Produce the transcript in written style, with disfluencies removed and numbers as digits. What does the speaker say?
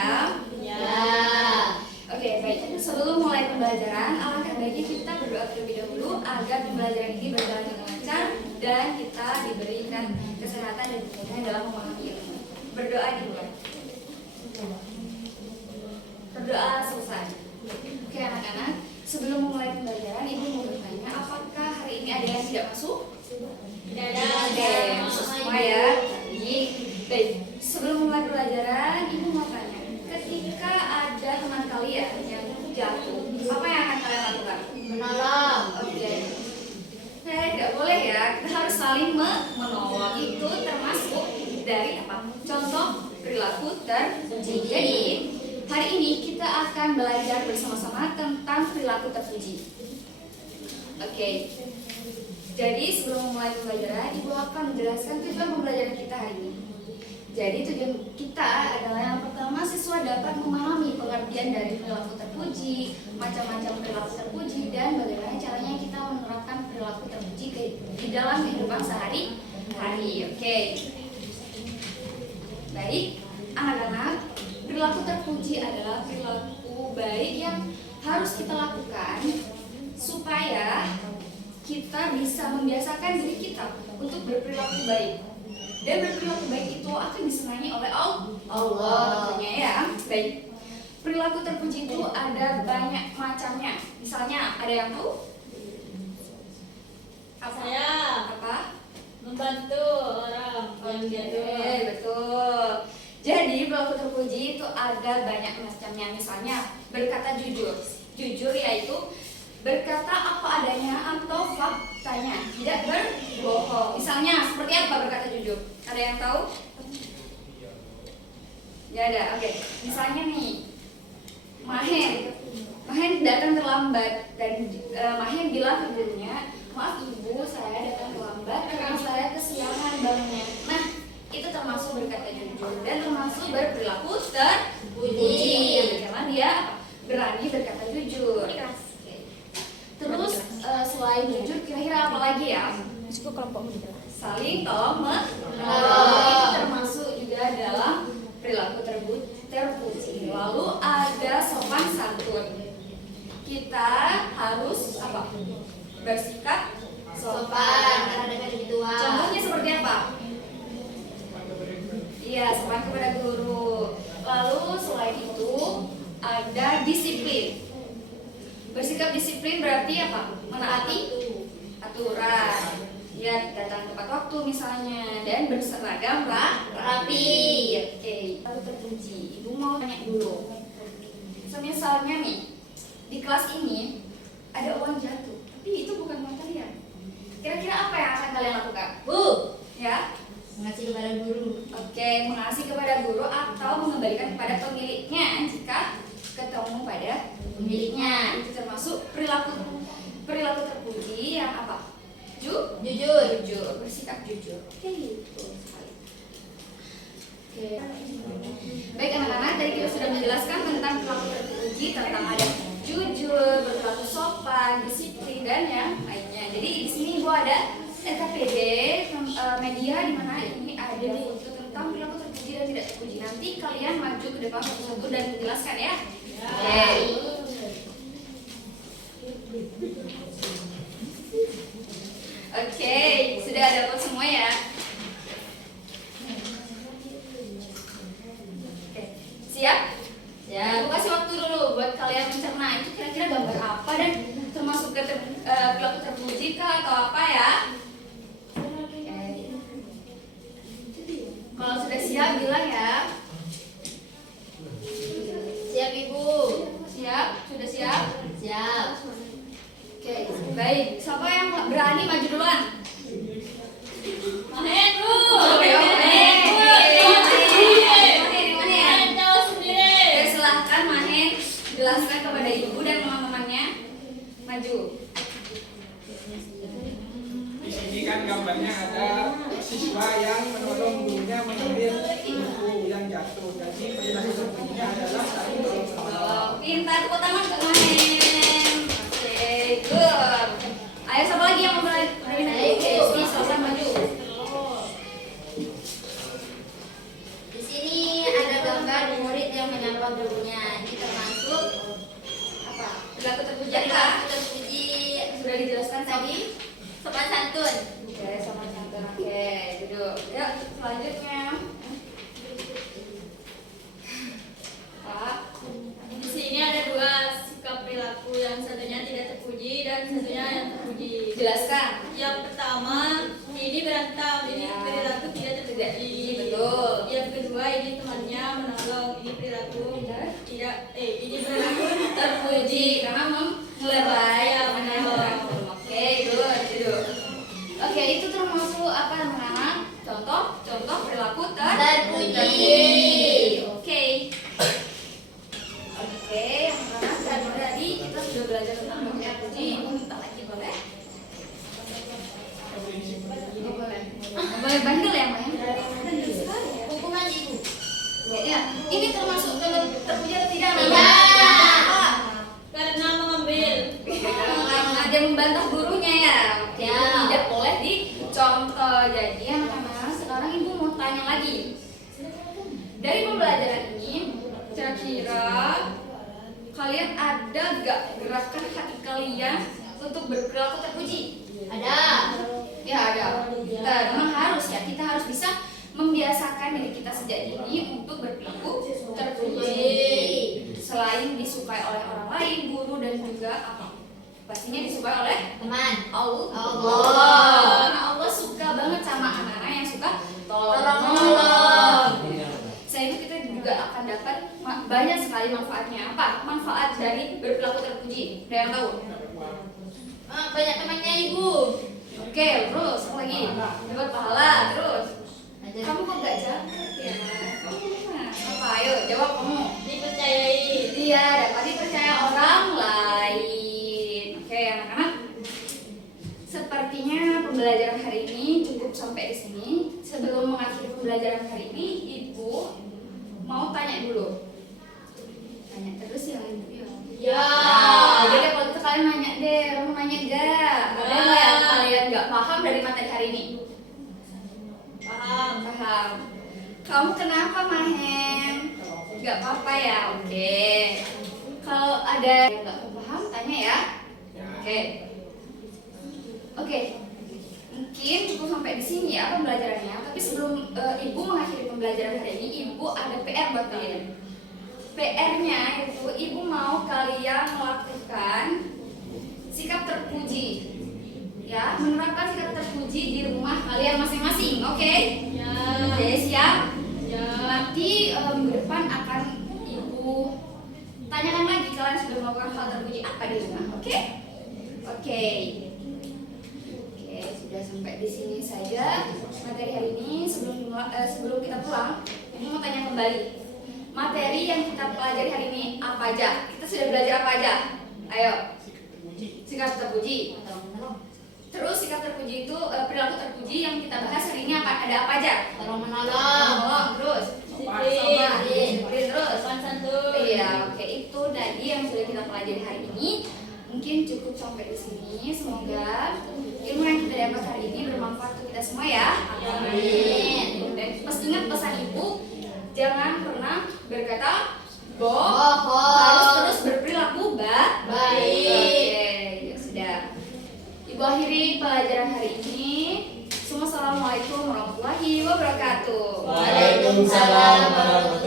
ya? Ya. Oke, baik. Sebelum mulai pembelajaran, alangkah baiknya kita berdoa terlebih dahulu agar pembelajaran ini berjalan dengan lancar dan kita diberikan kesehatan dan kemudahan dalam memahami ilmu. Berdoa dimulai. Berdoa selesai. Oke anak-anak, sebelum memulai pembelajaran, Ibu mau bertanya, apakah hari ini ada yang tidak masuk? Tidak ada. Oke, masuk semua ya. Baik, sebelum mulai pembelajaran, Ibu mau tanya, ketika ada teman kalian yang jatuh, apa yang akan kalian lakukan? Menolong. Oke. Tidak boleh ya, kita harus saling menolong. Itu termasuk dari apa? Contoh perilaku terpuji. Jadi, hari ini kita akan belajar bersama-sama tentang perilaku terpuji. Oke. Jadi, sebelum memulai pembelajaran, Ibu akan menjelaskan tujuan pembelajaran kita hari ini. Jadi tujuan kita adalah yang pertama, siswa dapat memahami pengertian dari perilaku terpuji, macam-macam perilaku terpuji, dan bagaimana caranya kita menerapkan perilaku terpuji di dalam kehidupan sehari-hari. Oke. Baik, anak-anak, perilaku terpuji adalah perilaku baik yang harus kita lakukan supaya kita bisa membiasakan diri kita untuk berperilaku baik. Dan berperilaku baik itu akan disenangi oleh Allah tentunya ya. Baik. Perilaku terpuji itu ada banyak macamnya. Misalnya ada yang tahu? Saya Apa? membantu orang yang jatuh. Betul. Jadi perilaku terpuji itu ada banyak macamnya. Misalnya berkata jujur. Jujur yaitu berkata apa adanya atau faktanya, tidak berbohong. Misalnya seperti apa berkata jujur? Ada yang tahu? Tidak ada. Oke. Misalnya nih, Mahen datang terlambat dan Mahen bilang ke gurunya, maaf ibu, saya datang terlambat karena saya kesiangan bangunnya. Nah, itu termasuk berkata jujur dan termasuk berperilaku terpuji karena dia berani berkata jujur. Terus selain jujur, kira-kira apa lagi ya? Saling tolong menolong, itu termasuk juga dalam perilaku terpuji. Lalu ada sopan santun. Kita harus apa? Bersikap sopan. Contohnya seperti apa? Iya, sopan kepada guru. Lalu selain itu ada disiplin. Bersikap disiplin berarti apa? Menaati aturan. Ya, datang tepat waktu misalnya dan berseragam rapi. Oke, lalu terpuji. Ibu mau tanya dulu. Misalnya nih, di kelas ini ada uang jatuh, tapi itu bukan uang kalian. Kira-kira apa yang akan kalian lakukan? Ya? Mengasih kepada guru. Oke, mengasih kepada guru atau mengembalikan kepada pemiliknya jika ketemu pada pemiliknya. Itu termasuk perilaku terpuji yang apa? Jujur, bersikap jujur. Oke, betul sekali. Oke. Baik anak-anak, tadi kita sudah menjelaskan tentang perilaku terpuji, tentang ada jujur, berperilaku sopan, disiplin dan yang lainnya. Jadi di sini Ibu ada SKPD media di mana ini ada foto tentang perilaku terpuji dan tidak terpuji. Nanti kalian maju ke depan satu-satu dan menjelaskan ya. Oke. Oke, sudah dapat semua ya. Oke, siap? Ya. Aku kasih waktu dulu buat kalian mencerna itu kira-kira gambar apa dan termasuk perilaku terpuji kah atau apa ya? Kalau sudah siap bilang ya. Siap Ibu. Siap? Sudah siap? Siap. Oke, baik. Siapa yang berani maju duluan? Mahen Bu. Silahkan Mahen jelaskan kepada ibu dan teman-temannya. Maju. Di sini kan gambarnya ada siswa yang menolong gurunya mengambil buku yang jatuh. Jadi perilaku terpujinya adalah saling tolong menolong. Pintar, tepuk tangan untuk Mahen. Oke, good. Ayo siapa lagi yang mau berani? Silahkan maju. Di sini ada gambar murid yang menyampaikan gurunya. Ini termasuk Apa? Perilaku terpuji apa? perilaku terpuji, Sudah dijelaskan tadi. sopan santun. Oke, sama santun. Oke, duduk. Ya, selanjutnya. Pak, Di sini ada dua sikap perilaku, yang satunya tidak terpuji dan satunya yang terpuji. jelaskan. Yang pertama, ini berantem, ini Ya. perilaku tidak terpuji. Betul. Yang kedua, ini temannya menolong, ini perilaku Tidak. ini perilaku Terpuji karena melebai Ya, menolong. Oke, duduk. Oke, itu termasuk apa anak-anak? Contoh perilaku Terpuji. Oke. Oke, anak-anak tadi kita sudah belajar tentang perilaku terpuji. Minta lagi boleh? Oh, boleh. Boleh bandel ya, Maya? Bandel sekali ya. Hukuman ibu. Ya, ini termasuk kalau terpuji atau tidak? Tidak. Kenapa? karena mengambil. Karena dia membantah gurunya ya. Oke, Ya. tidak boleh dicontoh. Jadi anak-anak, sekarang ibu mau tanya lagi. Dari pembelajaran ini, kira-kira kalian ada gak gerakan hati kalian untuk berperilaku terpuji? Ada. Ya ada. Memang harus ya, kita harus bisa membiasakan diri kita sejak dini untuk berperilaku terpuji. Selain disukai oleh orang lain, guru dan juga apa? Pastinya disukai oleh Teman. Allah. Karena Allah suka banget sama anak-anak yang suka tolong-menolong. Selain itu kita juga akan dapat banyak sekali manfaatnya. Apa? Manfaat dari berperilaku terpuji. Ada yang tahu? Banyak temannya ibu. Oke, terus apa lagi? Dapat pahala, terus. Ajar. Kamu kok gak jawab ya? Kamu mas. Apa? Ayo jawab kamu. Dipercayai. Iya, dapat dipercaya orang lain. Oke, anak-anak. Sepertinya pembelajaran hari ini cukup sampai di sini. Sebelum mengakhiri pembelajaran hari ini, Ibu mau tanya dulu. Tanya terus ya, Ibu ya. Ya. Jadi kalau gitu kalian nanya deh, kamu nanya gak? Ada nggak yang kalian nggak paham dari materi hari ini? Paham. Paham. Kamu kenapa Mahen? Gak apa-apa ya, oke. Kalau ada yang nggak paham, tanya ya. Oke. Oke. Mungkin cukup sampai di sini ya pembelajarannya. Tapi sebelum Ibu mengakhiri pembelajaran hari ini, Ibu ada PR buat kalian. PR-nya itu Ibu mau kalian melakukan sikap terpuji. Ya, menerapkan sikap terpuji di rumah kalian masing-masing. Oke? Ya. Oke, siap? Ya. Nanti minggu depan akan Ibu tanyakan lagi kalian sudah melakukan hal terpuji apa di rumah. Oke? Oke. Oke, sudah sampai di sini saja materi hari ini. Sebelum kita pulang, Ibu mau tanya kembali. Materi yang kita pelajari hari ini apa aja? Kita sudah belajar apa aja? Ayo. Sikap terpuji. Terus sikap terpuji itu perilaku terpuji yang kita bahas hari ini apa? Ada apa aja? Tolong menolong. Tolong, terus Disiplin. disiplin, terus Sopan santun. iya, oke, itu tadi yang sudah kita pelajari hari ini. Mungkin cukup sampai di sini. Semoga ilmu yang kita dapat hari ini bermanfaat untuk kita semua ya. Amin. Dan ingat pesan Ibu, jangan pernah berkata Bohong. harus terus berperilaku Baik. Oke, ya sudah. Ibu akhiri pelajaran hari ini. Assalamualaikum warahmatullahi wabarakatuh. Waalaikumsalam warahmatullahi